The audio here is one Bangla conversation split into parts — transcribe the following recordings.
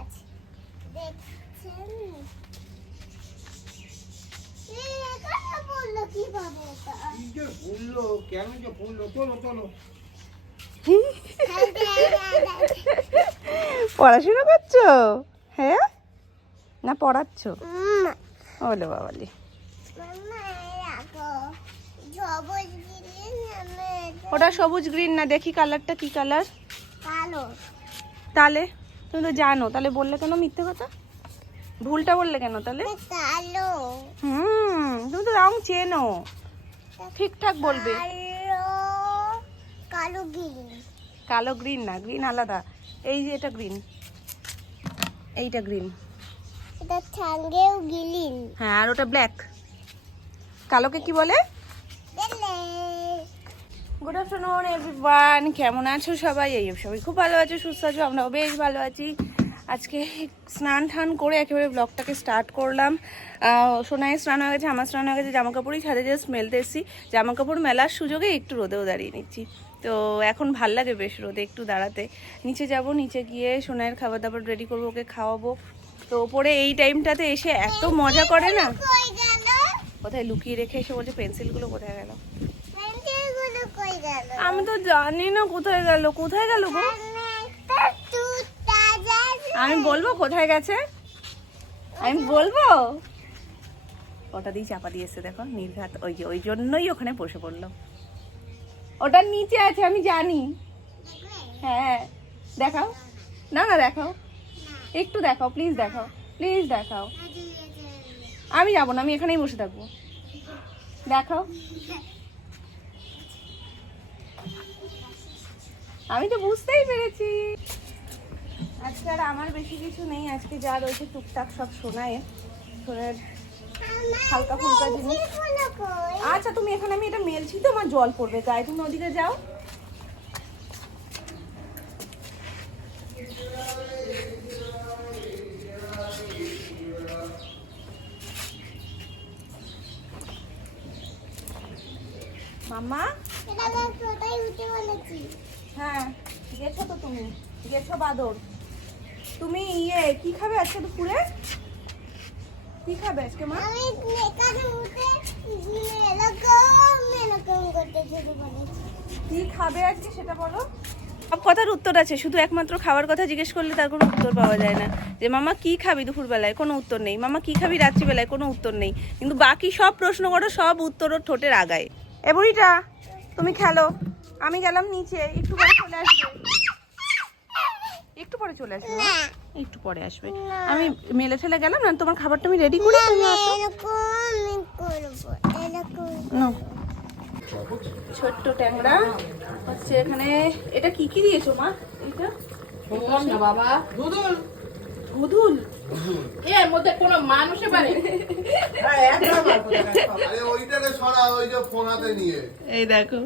আছে দেখছেন এটা বললো কিভাবে এটা কি যে বললো কেন যে বললো চলো চলো পড়াশোনা করছো? হ্যাঁ না পড়াচ্ছো? ওলে বাবালি, ওটা সবুজ গ্রিন না, দেখি কালারটা কি কালার। কালো তাহলে তুমি তো জানো, তাহলে বললে কেন মিথ্যে কথা? ভুলটা বললে কেন তাহলে? কালো তুমি তো রং চেনো, ঠিকঠাক বলবে। কালো গ্রিন কালো গ্রিন না, গ্রিন আলাদা। এই যে এটা গ্রিন, এইটা গ্রিন। এটা সঙ্গেও গ্রিন হ্যাঁ, আর ওটা ব্ল্যাক। কালোকে কি বলে? গুড আফটারনুন এভরিওয়ান, কেমন আছো সবাই? এই সবাই খুব ভালো আছো, সুস্থ আছো, আমরাও বেশ ভালো আছি। আজকে স্নান টান করে একেবারে ব্লগটাকে স্টার্ট করলাম। সোনায় স্নান হয়ে গেছে, আমার স্নান হয়ে গেছে, জামা কাপড়ই ছাদে জাস্ট মেলতে এসেছি। জামা কাপড় মেলার সুযোগে একটু রোদেও দাঁড়িয়ে নিচ্ছি। তো এখন ভাল লাগে বেশ রোদে একটু দাঁড়াতে। নিচে যাব, নিচে গিয়ে সোনায়ের খাবার দাবার রেডি করবো, ওকে খাওয়াবো। তো ওপরে এই টাইমটাতে এসে এত মজা করে না, কই গেল কোথায় লুকিয়ে রেখে এসে বলছে পেন্সিলগুলো কোথায় গেল। পেন্সিলগুলো কই গেল আমি তো জানি না কোথায় গেল, কোথায় গেল গো? আমি বলবো কোথায় গেছে, আমি বলবো। ওটা দিয়ে চাপা দিয়েছে, দেখো নির্ঘাত। ওই যে ওই জন্যই ওখানে বসে পড়লো। ওটার নিচে আছে আমি জানি। হ্যাঁ দেখাও, না না দেখাও, একটু দেখাও প্লিজ, দেখাও প্লিজ দেখাও। আমি যাবো না, আমি এখানেই বসে থাকবো, দেখাও। আমি তো বুঝতেই পেরেছি। আজকে আর আমার বেশি কিছু নেই, আজকে যা রয়েছে টুকটাক সব সোনায় হালকা ফুলকা জিনিস। আচ্ছা তুমি এখানে, আমি এটা মেলছি তো, আমার জল পড়বে গায়ে, তুমি ওদিকে যাও। মাম্মা, হ্যাঁ গেছো তো, তুমি গেছো বাদর। তুমি কি খাবে আজকে দুপুরে? কি খাবে আজকে মা? কি খাবে আজকে সেটা বলো। সব কথার উত্তর আছে, শুধু একমাত্র খাওয়ার কথা জিজ্ঞেস করলে তার কোনো উত্তর পাওয়া যায় না। যে মামা কি খাবি দুপুরবেলায়, কোনো উত্তর নেই। মামা কি খাবি রাত্রিবেলায়, কোনো উত্তর নেই। কিন্তু বাকি সব প্রশ্ন করো, সব উত্তর ওর ঠোঁটের আগায়। এ বুড়িটা তুমি খেলো, আমি গেলাম নিচে, একটু পরে চলে আসবে। একটু পরে চলে আসবে, একটু পরে আসবে। আমি মেলে ঠেলে গেলাম না, তোমার খাবারটা আমি রেডি করি, তুমি আসো। নাও। ছোট্ট ট্যাংরা হচ্ছে এখানে। এটা কি কি দিয়েছো মা? এটা না বাবা, ধুধুল। এর মধ্যে কোনো মানুষে পারে? আরে ওইটাকে সরা, ওই যে ফোন হাতে নিয়ে। এই দেখো,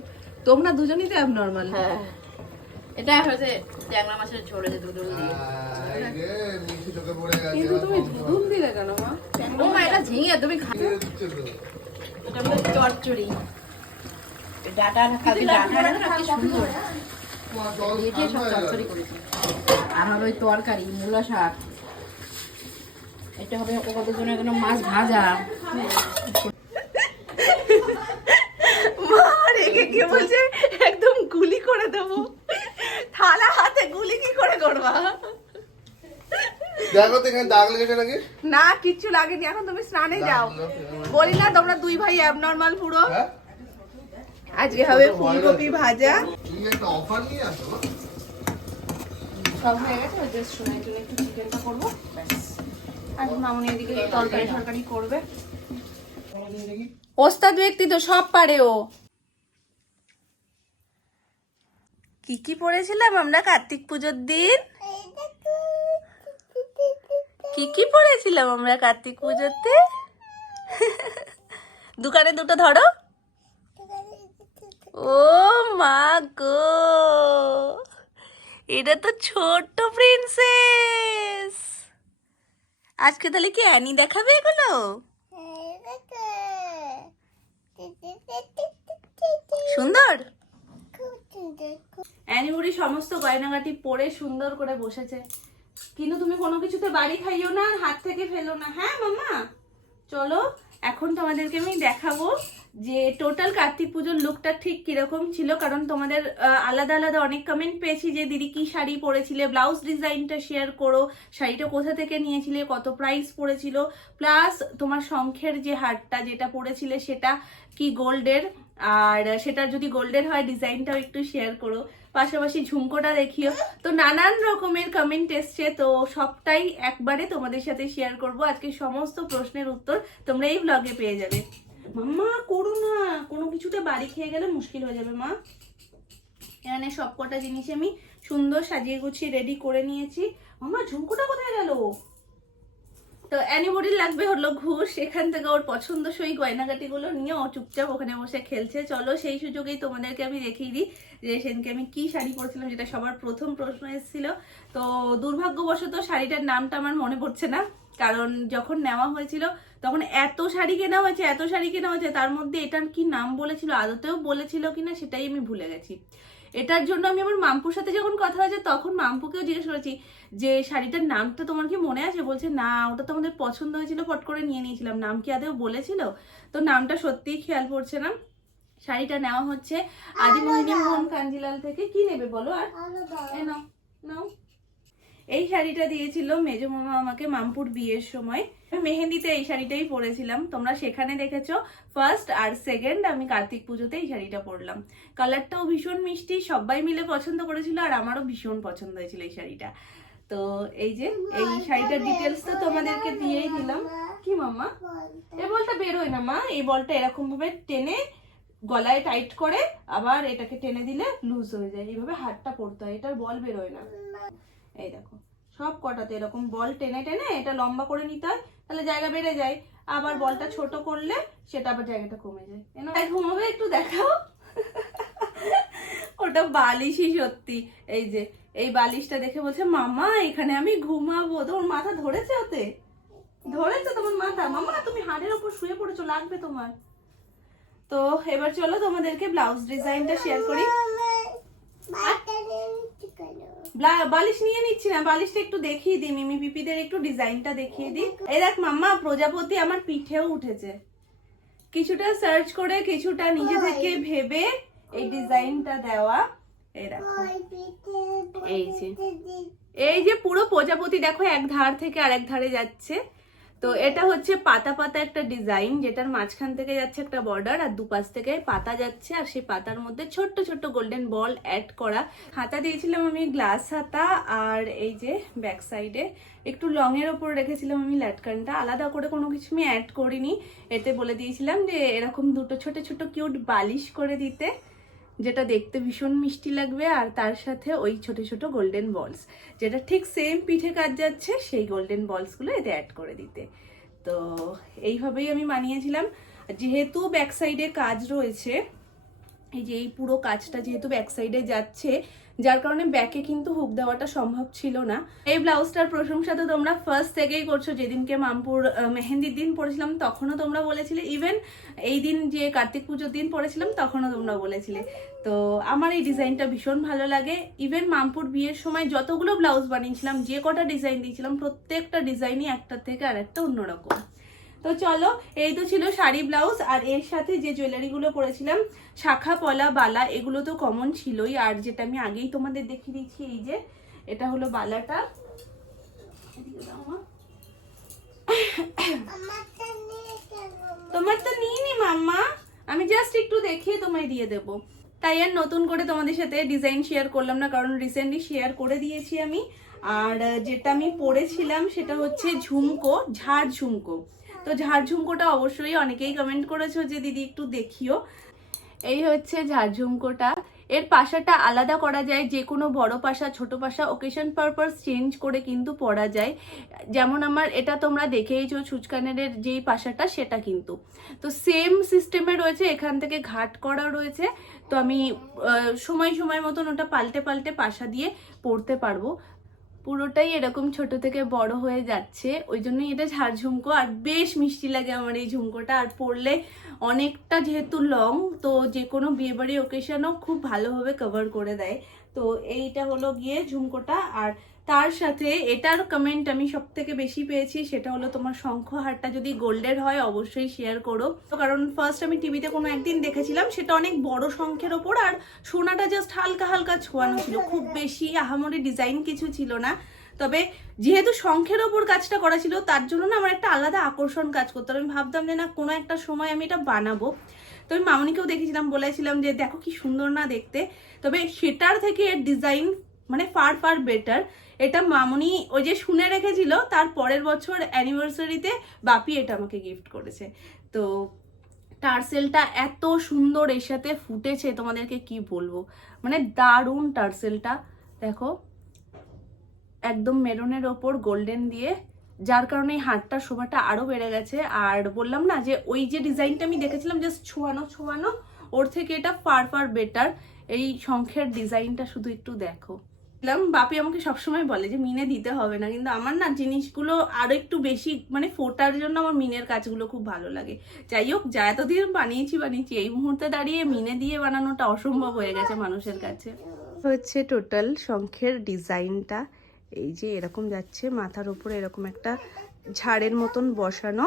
তোমরা দুজনই তো অ্যাবনর্মাল। হ্যাঁ, এটা হচ্ছে ট্যাংরা মাছের ঝোলে যে দুধ দিয়ে। এই যে মিষ্টি চোখে পড়ে গেছে। কিন্তু তুমি ধুধুল দিলে কেন মা? ও মা, এটা ঝিঙে, তুমি খাও। দিয়ে দিচ্ছে তো। এটা হলো চচ্চড়ি। ডাটা খাবি, ডাটা না কি সুন্দর। মা, জল দিয়ে সব ঠান্ডা হয়ে চচ্চড়ি গেল। করেছি। আর হবে ওই তরকারি, মূলা শাক। এটা হবে ওদের জন্য কোনো মাছ ভাজা। মা রেগে কে বলছে একদম গুলি করে দেবো। থালা হাতে গুলি কি করে করবা? দেখো তো এখানে দাগ লেগেছে নাকি? না কিচ্ছু লাগেনি, এখন তুমি স্নানে যাও। বলি না তোমরা দুই ভাই অ্যাবনর্মাল পুরো। হ্যাঁ? আজকে হবে ফুলকপি ভাজা। তুমি একটা অফার নিয়ে আসো না? সব হয়ে গেছে, জাস্ট শোনার জন্য একটু চিকেনটা করবো ব্যাস। আর মামুনি এদিকে তরকারি টরকারি করবে। ওস্তাদ ব্যক্তি তো, সব পারে ও। কি কি পড়েছিলাম আমরা কার্তিক পুজোর দিন? কি কি পড়েছিলাম আমরা কার্তিক পুজোতে? দোকানে দুটো ধরো। ও মা গো, এটা তো ছোট্ট প্রিন্সেস। আজকে তাহলে কি অ্যানি দেখাবে এগুলো? সুন্দর। অ্যানি বুড়ি সমস্ত গয়নাগাটি পরে সুন্দর করে বসেছে। কিন্তু তুমি কোনো কিছুতে বাড়ি খাইও না আর হাত থেকে ফেলো না, হ্যাঁ মাম্মা? চলো এখন তোমাদেরকে আমি দেখাবো যে টোটাল কার্তিক পুজোর লুকটা ঠিক কিরকম ছিল, কারণ তোমাদের আলাদা আলাদা অনেক কমেন্ট পেয়েছি যে দিদি কি শাড়ি পরেছিলে, ব্লাউজ ডিজাইনটা শেয়ার করো, শাড়িটা কোথা থেকে নিয়েছিলে, কত প্রাইস পড়েছিল, প্লাস তোমার শঙ্খের যে হারটা যেটা পরেছিলে সেটা কি গোল্ডের, আর সেটা যদি গোল্ডের হয় ডিজাইনটাও একটু শেয়ার করো, পাশাপাশি ঝুমকোটা দেখিও। তো নানান রকমের কমেন্ট এসছে, তো সবটাই একবারে তোমাদের সাথে শেয়ার করব। আজকে সমস্ত প্রশ্নের উত্তর তোমরা এই ব্লগে পেয়ে যাবে। মাম্মা করো না, কোনো কিছুতে বাড়ি খেয়ে গেলে মুশকিল হয়ে যাবে মা। এখানে সব কটা জিনিস আমি সুন্দর সাজিয়ে গুছিয়ে রেডি করে নিয়েছি। মাম্মা ঝুমকোটা কোথায় গেল? তো অ্যানিবডির লাগবে হলো ঘুষ, এখান থেকে ওর পছন্দসই গয়নাগাটিগুলো নিয়ে ও চুপচাপ ওখানে বসে খেলছে। চলো সেই সুযোগেই তোমাদেরকে আমি দেখিয়ে দিই যে সেদিনকে আমি কি শাড়ি পরছিলাম, যেটা সবার প্রথম প্রশ্ন এসেছিল। তো দুর্ভাগ্যবশত শাড়িটার নামটা আমার মনে পড়ছে না, কারণ যখন নেওয়া হয়েছিল তখন এত শাড়ি কেনা হয়েছে, তার মধ্যে এটার কি নাম বলেছিল, আদতেও বলেছিল কিনা সেটাই আমি ভুলে গেছি। এটার জন্য আমি আমার মাম্পুর সাথে যখন কথা হয়েছে তখন মাম্পুকেও জিজ্ঞেস করেছি যে শাড়িটার নামটা তোমার কি মনে আছে? বলছে না, ওটা তো আমাদের পছন্দ হয়েছিল, ফট করে নিয়ে নিয়েছিলাম, নাম কি আদেও বলেছিল? তো নামটা সত্যিই খেয়াল পড়ছে না। শাড়িটা নেওয়া হচ্ছে আদিমোহিনী মোহন কাঞ্জিলাল থেকে। কি নেবে বলো? আর এই নাও নাও। এই শাড়িটা দিয়েছিল মেজো মামা আমাকে মামপুর বিয়ের সময়, মেহেন্দিতে এই শাড়িটাই পরেছিলাম, তোমরা সেখানে দেখেছো ফার্স্ট, আর সেকেন্ড আমি কার্তিক পুজোতে এই শাড়িটা পরলাম। কালারটাও ভীষণ মিষ্টি, সবাই মিলে পছন্দ করেছিল আর আমারও ভীষণ পছন্দ হয়েছিল এই শাড়িটা। তো এই যে এই শাড়িটার ডিটেলস তো তোমাদেরকে দিয়েই দিলাম। কি মাম্মা? এই বলটা বেরোয় না মা, এই বলটা এরকম ভাবে টেনে গলায় টাইট করে আবার এটাকে টেনে দিলে লুজ হয়ে যায়, এইভাবে হাতটা পড়তে হয়, এটার বল বেরোয় না। এই দেখো সব কটাতে এরকম বল টেনে টেনে এটা লম্বা করে নিতে হয়, তাহলে জায়গা বেড়ে যায়, আবার বলটা ছোট করলে সেটা আবার জায়গাটা কমে যায়। ঘুমাবে একটু দেখাও। ওটা বালিশই সত্যি। এই যে এই বালিশটা দেখে বলছে মামা এখানে আমি ঘুমাবো। তোমার মাথা ধরেছে? ওতে ধরেছে তোমার মাথা? মামা তুমি হাড়ের ওপর শুয়ে পড়েছো, লাগবে তোমার। তো এবার চলো তোমাদেরকে ব্লাউজ ডিজাইনটা শেয়ার করি। বালিশ নিয়ে নিচ্ছি না, বালিশটা একটু দেখিয়ে দিই, মিমি পিপিদের একটু ডিজাইনটা দেখিয়ে দিই। এই দেখ মাম্মা, প্রজাপতি আমার পিঠেও উঠেছে। কিছুটা সার্চ করে কিছুটা নিজে থেকে ভেবে এই ডিজাইনটা দেওয়া। এই দেখো এই যে পুরো প্রজাপতি দেখো এক ধার থেকে আরেক ধারে যাচ্ছে। তো এটা হচ্ছে পাতা পাতা একটা ডিজাইন, যেটার মাঝখান থেকে যাচ্ছে একটা বর্ডার আর দুপাশ থেকে পাতা যাচ্ছে, আর সেই পাতার মধ্যে ছোট্ট ছোট্ট গোল্ডেন বল অ্যাড করা। হাতা দিয়েছিলাম আমি গ্লাস হাতা, আর এই যে ব্যাক সাইডে একটু লং এর ওপর রেখেছিলাম আমি ল্যাটকানটা, আলাদা করে কোনো কিছু আমি অ্যাড করিনি। এতে বলে দিয়েছিলাম যে এরকম দুটো ছোট ছোট কিউট বালিশ করে দিতে, যেটা দেখতে ভীষণ মিষ্টি লাগবে, আর তার সাথে ওই ছোট ছোট গোল্ডেন বলস, যেটা ঠিক সেম পিঠে কাজ যাচ্ছে সেই গোল্ডেন বলসগুলো এতে অ্যাড করে দিতে। তো এইভাবেই আমি বানিয়েছিলাম। যেহেতু ব্যাক সাইডে কাজ রয়েছে, এই যে এই পুরো কাজটা যেহেতু ব্যাক সাইডে যাচ্ছে, যার কারণে ব্যাকে কিন্তু হুক দেওয়াটা সম্ভব ছিল না। এই ব্লাউজটার প্রশংসা তো তোমরা ফার্স্ট থেকেই করছো, যেদিনকে মামপুর মেহেন্দির দিন পরেছিলাম তখনও তোমরা বলেছিলে, ইভেন এই দিন যে কার্তিক পুজোর দিন পরেছিলাম তখনও তোমরা বলেছিলে। তো আমার এই ডিজাইনটা ভীষণ ভালো লাগে। ইভেন মামপুর বিয়ের সময় যতগুলো ব্লাউজ বানিয়েছিলাম, যে কটা ডিজাইন দিয়েছিলাম, প্রত্যেকটা ডিজাইনই একটার থেকে আর একটা অন্যরকম। তো চলো, এই তো ছিল শাড়ি ব্লাউজ, আর এর সাথে যে জুয়েলারিগুলো পরেছিলাম শাখা পলা বালা, এগুলো তো কমন ছিলই। আর যেটা আমি আগেই তোমাদের দেখিয়ে দিচ্ছি, এই যে এটা হলো বালাটা। তোমার তো নিইনি মাম্মা, আমি জাস্ট একটু দেখিয়ে তোমায় দিয়ে দেবো, তাই আর নতুন করে তোমাদের সাথে ডিজাইন শেয়ার করলাম না, কারণ রিসেন্টলি শেয়ার করে দিয়েছি আমি। আর যেটা আমি পরেছিলাম সেটা হচ্ছে ঝুমকো, ঝাড় ঝুমকো। তো ঝাড় ঝুমকোটা অবশ্যই অনেকেই কমেন্ট করেছো যে দিদি একটু দেখিও। এই হচ্ছে ঝাড় ঝুমকোটা। এর পাশাটা আলাদা করা যায়, যে কোনো বড় পাশা ছোট পাশা ওকেশন পারপাস চেঞ্জ করে কিন্তু পরা যায়। যেমন আমার এটা তোমরা দেখেইছো ছুচকানের যেই পাশাটা, সেটা কিন্তু তো সেম সিস্টেমে রয়েছে, এখান থেকে ঘাট করা রয়েছে। তো আমি সময় সময় মতন ওটা পাল্টে পাল্টে পাশা দিয়ে পরতে পারবো। পুরোটাই এরকম ছোট থেকে বড় হয়ে যাচ্ছে, ওই জন্যই এটা ঝাড় ঝুমকো। আর বেশ মিষ্টি লাগে আমার এই ঝুমকোটা, আর পরলে অনেকটা যেহেতু লং, তো যে কোনো বিয়েবাড়ি ওকেশনও খুব ভালোভাবে কভার করে দেয়। তো এইটা হলো গিয়ে ঝুমকোটা। আর তার সাথে এটার কমেন্ট আমি সব থেকে বেশি পেয়েছি, সেটা হলো তোমার শঙ্খ হারটা যদি গোল্ডের হয় অবশ্যই শেয়ার করো। কারণ ফার্স্ট আমি টিভিতে কোনো একদিন দেখেছিলাম, সেটা অনেক বড় শঙ্খের ওপর, আর সোনাটা জাস্ট হালকা হালকা ছোঁয়ানো ছিল, খুব বেশি আহামরি ডিজাইন কিছু ছিল না। তবে যেহেতু শঙ্খের ওপর কাজটা করা ছিল, তার জন্য না আমার একটা আলাদা আকর্ষণ কাজ করতো। আমি ভাবতাম যে না, কোনো একটা সময় আমি এটা বানাবো। তো আমি মামনিকেও দেখেছিলাম, বলেছিলাম যে দেখো কি সুন্দর না দেখতে। তবে সেটার থেকে এর ডিজাইন মানে ফার ফার বেটার। এটা মামনি ওই যে শুনে রেখেছিল, তার পরের বছর অ্যানিভার্সারিতে বাপি এটা আমাকে গিফট করেছে। তো টার্সেলটা এত সুন্দর এর সাথে ফুটেছে, তোমাদেরকে কি বলবো, মানে দারুণ টার্সেলটা। দেখো একদম মেরুনের ওপর গোল্ডেন দিয়ে, যার কারণে এই হারটার শোভাটা আরো বেড়ে গেছে। আর বললাম না যে ওই যে ডিজাইনটা আমি দেখেছিলাম জাস্ট ছোঁয়ানো ছোঁয়ানো, ওর থেকে এটা ফার ফার বেটার। এই শঙ্খের ডিজাইনটা শুধু একটু দেখো। বাপি আমাকে সবসময় বলে যে মিনে দিতে হবে না, কিন্তু আমার না জিনিসগুলো আরো একটু বেশি মানে ফোটার জন্য আমার মিনের কাজগুলো খুব ভালো লাগে। যাই হোক, যা এতদিন বানিয়েছি, এই মুহূর্তে দাঁড়িয়ে মিনে দিয়ে বানানোটা অসম্ভব হয়ে গেছে মানুষের কাছে। হচ্ছে টোটাল শঙ্খের ডিজাইনটা, এই যে এরকম যাচ্ছে, মাথার উপরে এরকম একটা ঝাড়ের মতন বসানো,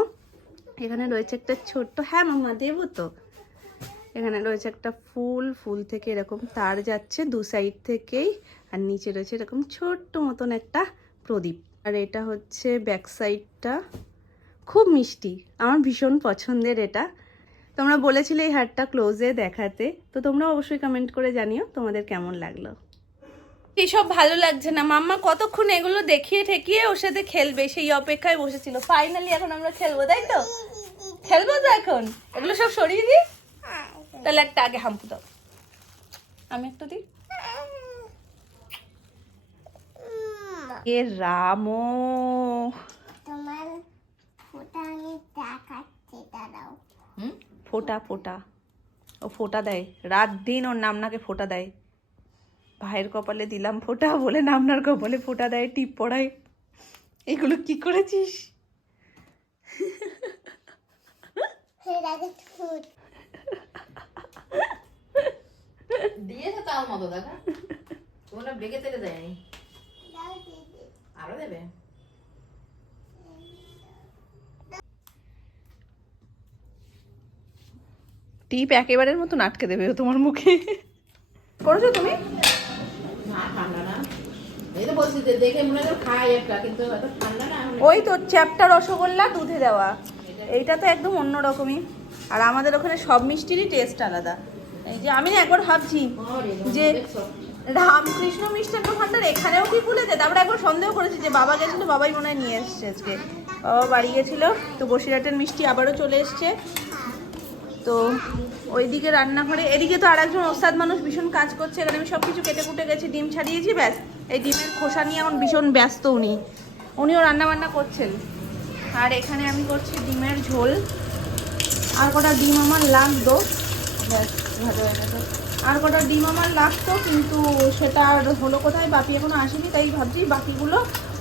এখানে রয়েছে একটা ছোট্ট, হ্যাঁ মাম্মা দেবো তো, এখানে রয়েছে একটা ফুল, ফুল থেকে এরকম তার যাচ্ছে দু সাইড থেকেই, আর নিচে রয়েছে এরকম ছোট্ট মতন একটা প্রদীপ। আর এটা হচ্ছে ব্যাক সাইডটা, খুব মিষ্টি, আমার ভীষণ পছন্দের এটা। তোমরা বলেছিলে এই হারটা ক্লোজে দেখাতে, তো তোমরা অবশ্যই কমেন্ট করে জানিও তোমাদের কেমন লাগলো। এসব ভালো লাগছে না, মাম্মা কতক্ষণ এগুলো দেখিয়ে ঠেকিয়ে ওর সাথে খেলবে সেই অপেক্ষায় বসেছিল। ফাইনালি এখন আমরা খেলবো, তাই তো? খেলবো তো এখন, এগুলো সব সরিয়ে দিই। তাহলে একটা আগে হাম্পু দাও, আমি একটু দিই। এ রামো, তোমার ফোটা আমি দেখাচ্ছি, দাঁড়াও। ফোটা ফোটা, ও ফোটা দেয় রাত দিন, ওর নামনাকে ফোটা দেয়। ভাইয়ের কপালে দিলাম ফোটা বলে নামনার কপালে ফোটা দেয়, টিপ পড়ায়। এগুলো কি করেছিস? দিয়েছে তার মতো, দেখা তোমরা বেগে তেলে দেয়নি, আরো দেবে। টিপ একেবারের মতো আটকে দেবে ও তোমার মুখে। করেছো তুমি? না ঠান্ডা না, এই তো বলছি যে দেখে মনে হয় খাই একটা, কিন্তু এত ঠান্ডা না। ওই তো চ্যাপ্টা রসগোল্লা দুধে দেওয়া, এইটা তো একদম অন্য রকমই। আর আমাদের ওখানে সব মিষ্টিরই টেস্ট আলাদা। এই যে আমি না একবার ভাবছি যে রামকৃষ্ণ মিষ্টান্ন ভান্ডার এখানেও কি খুলেছে, তারপরে একবার সন্দেহ করেছি যে বাবা গেছিলো, বাবাই মনে হয় নিয়ে এসছে আজকে, বাবা বাড়ি গেছিলো। তো বসিরহাটের মিষ্টি আবারও চলে এসছে। তো ওইদিকে রান্নাঘরে, এদিকে তো আর একজন ওস্তাদ মানুষ ভীষণ কাজ করছে। এখানে আমি সব কিছু কেটে কুটে গেছি, ডিম ছাড়িয়েছি, ব্যাস এই ডিমের খোসা নিয়ে এখন ভীষণ ব্যস্ত উনিও রান্না বান্না করছেন। আর এখানে আমি করছি ডিমের ঝোল। আর কটা ডিম আমার লাগতো, ব্যাস ভালো হয়ে গেছে। আর কটা ডিম আমার লাগতো, কিন্তু সেটা আর হলো কোথায়, বাকি এখনো আসেনি, তাই ভাবছি বাকিগুলো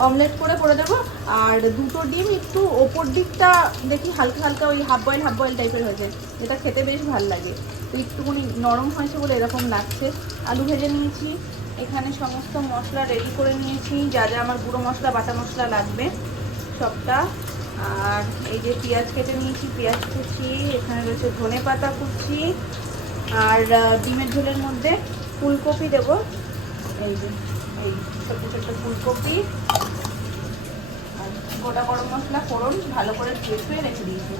অমলেট করে দেবো। আর দুটো ডিম একটু ওপর দিকটা দেখি হালকা হালকা ওই হাফ বয়েল টাইপের হয়েছে, যেটা খেতে বেশ ভালো লাগে। তো একটুখানি নরম হয়েছে বলে এরকম লাগছে। আলু ভেজে নিয়েছি, এখানে সমস্ত মশলা রেডি করে নিয়েছি, যা যা আমার গুঁড়ো মশলা বাটা মশলা লাগবে সবটা। আর এই যে পেঁয়াজ কেটে নিয়েছি, পেঁয়াজ কুচি, এখানে রয়েছে ধনে পাতা কুচি, আর ডিমের ঝোলের মধ্যে ফুলকপি দেবো, এই যে এই ছোটো ছোটো ফুলকপি, আর গোটা গরম মশলা ফোড়ন ভালো করে ধুয়ে রেখে দিয়েছি।